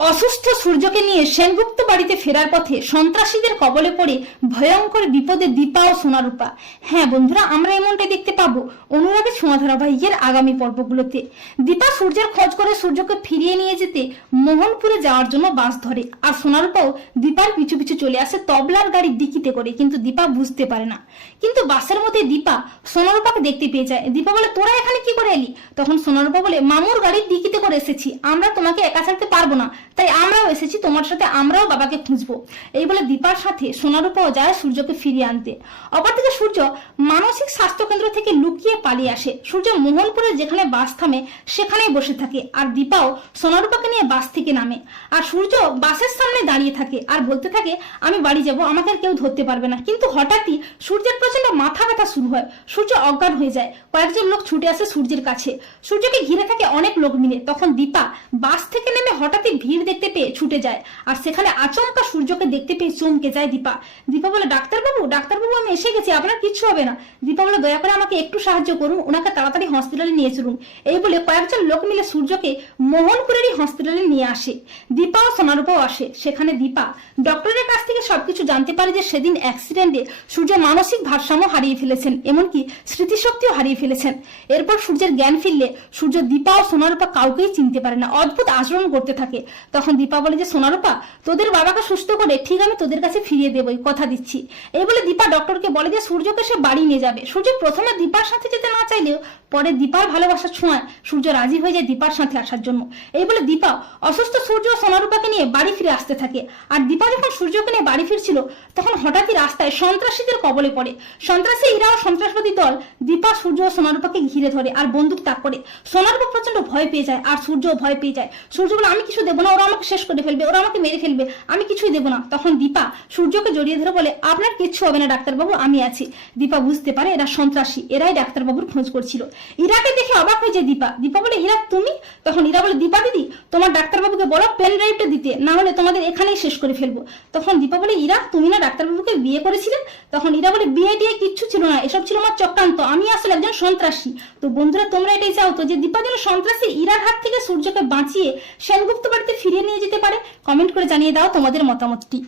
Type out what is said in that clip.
অসুস্থ সূর্যকে নিয়ে সেনগুপ্ত বাড়িতে ফেরার পথে সন্ত্রাসীদের কবলে পড়ে ভয়ঙ্কর বিপদে দীপা ও সোনারূপা। হ্যাঁ বন্ধুরা, আমরা এমনটাই দেখতে পাবো অনুরাগের ছোঁয়া ধারাবাহিকের আগামী পর্বগুলোতে। দীপা সূর্যের খোঁজ করে সূর্যকে ফিরিয়ে নিয়ে যেতে মোহনপুরে যাওয়ার জন্য বাস ধরে, আর সোনারূপাও দীপার পিছু পিছু চলে আসে তবলার গাড়ির ডিকিতে করে, কিন্তু দীপা বুঝতে পারে না। কিন্তু বাসের মধ্যে দীপা সোনারূপাকে দেখতে পেয়ে যায়। দীপা বলে, তোরা এখানে কি করে এলি? তখন সোনারূপা বলে, মামুর গাড়ির ডিকিতে করে এসেছি। আমরা তোমাকে একা ছাড়তে পারব না। তাই আমরাও এসেছি, তোমার সাথে আমরাও বাবাকে খুঁজবো। এই বলে দীপার সাথে সোনারূপাও যায় সূর্যকে ফিরিয়ে আনতে। অপরদিকে সূর্য মানসিক স্বাস্থ্য কেন্দ্র থেকে লুকিয়ে পালিয়ে আসে। সূর্য মোহনপুরে যেখানে বাস থামে, সেখানেই বসে থাকে। আর দীপাও সোনারূপাকে নিয়ে বাস থেকে নামে। আর সূর্য বাসের সামনে দাঁড়িয়ে থাকে আর বলতে থাকে, আমি বাড়ি যাব, আমাকে কেউ ধরতে পারবে না। কিন্তু হঠাৎই সূর্যের প্রচণ্ড মাথা ব্যথা শুরু হয়। সূর্য অজ্ঞান হয়ে যায়। কয়েকজন লোক ছুটে আসে সূর্যের কাছে। সূর্যকে ঘিরে থাকে অনেক লোক মিলে। তখন দীপা বাস থেকে নেমে হঠাৎই ভিড় দেখতে পেয়ে ছুটে যায়। আর সেখানে আচমকা সূর্যকে দেখতে পেয়ে চমকে যায় দীপা। দীপা বলে, ডাক্তারবাবু ডাক্তারবাবু, আমি এসে গেছি, আপনার কিচ্ছু হবে না। দীপা বলে, দয়া করে আমাকে একটু সাহায্য করুন, ওনাকে তাড়াতাড়ি হসপিটালে নিয়ে চলুন। এই বলে কয়েকজন লোক মিলে সূর্যকে মোহনপুরেরই হসপিটালে নিয়ে আসে। দীপা ও সোনারূপাও আসে। সেখানে দীপা ডক্টরের কাছ থেকে সবকিছু জানতে পারে যে সেদিন অ্যাক্সিডেন্টে সূর্য মানসিক ভারসাম্য হারিয়ে ফেলেছেন, এমনকি স্মৃতিশক্তিও হারিয়ে ফেলেছেন। এরপর সূর্যের জ্ঞান ফিরলে সূর্য দীপা ও সোনারূপা কাউকেই চিনতে পারে না। অদ্ভুত আচরণ করতে থাকে। তখন দীপা বলে যে সোনারূপা তোদের বাবাকে সুস্থ করে ঠিক আমি তোদের কাছে ফিরিয়ে দেবই কথা দিচ্ছি। এই বলে দীপা ডক্টরকে বলে যে, সূর্যকে সে বাড়ি নিয়ে যাবে। সূর্য প্রথমে দীপার সাথে যেতে না চাইলেও পরে দীপার ভালোবাসা ছোঁয়ায় সূর্য রাজি হয়ে যায় দীপার সাথে আসার জন্য। এই বলে দীপা অসুস্থ সূর্য ও সোনারূপাকে নিয়ে বাড়ি ফিরে আসতে থাকে। আর দীপা যখন সূর্যকে নিয়ে বাড়ি ফিরছিল, তখন হঠাৎই রাস্তায় সন্ত্রাসীদের কবলে পড়ে। সন্ত্রাসী ইরা ও সন্ত্রাসবাদী দল দীপা, সূর্য ও সোনারূপাকে ঘিরে ধরে আর বন্দুক তাক করে। সোনারূপা প্রচণ্ড ভয় পেয়ে যায়, আর সূর্য ভয় পেয়ে যায়। সূর্য বলে, আমি কিছু দেবো না ওরা আমাকে শেষ করে ফেলবে, ওরা আমাকে মেরে ফেলবে, আমি কিছুই দেবো না। তখন দীপা সূর্যকে জড়িয়ে ধরে বলে, আপনার কিচ্ছু হবে না, ডাক্তারবাবু, আমি আছি। দীপা বুঝতে পারে এরা সন্ত্রাসী, এরাই ডাক্তারবাবুর খোঁজ করছিল। ইরাকে দেখে অবাক হয়ে যায় দীপা। দীপা বলে, ইরা, তুমি? তখন ইরা বলে, দীপা দিদি, তোমার ডাক্তারবাবুকে বলো পেন ড্রাইভটা দিতে, না হলে তোমাদের এখানেই শেষ করে ফেলব। তখন দীপা বলে, ইরা, তুমি না ডাক্তারবাবুকে বিয়ে করেছিলে? তখন ইরা বলে বিয়ে টিয়ে কিচ্ছু ছিল না, এসব ছিল আমার চক্রান্ত, আমি আসলে একজন সন্ত্রাসী। তো বন্ধুরা, তোমরা এটাই চাও তো যে দীপা যেন সন্ত্রাসী, ইরার হাত থেকে সূর্যকে বাঁচিয়ে সেনগুপ্ত বাড়িতে ফিরিয়ে নিয়ে যেতে পারে? কমেন্ট করে জানিয়ে দাও তোমাদের মতামতটি।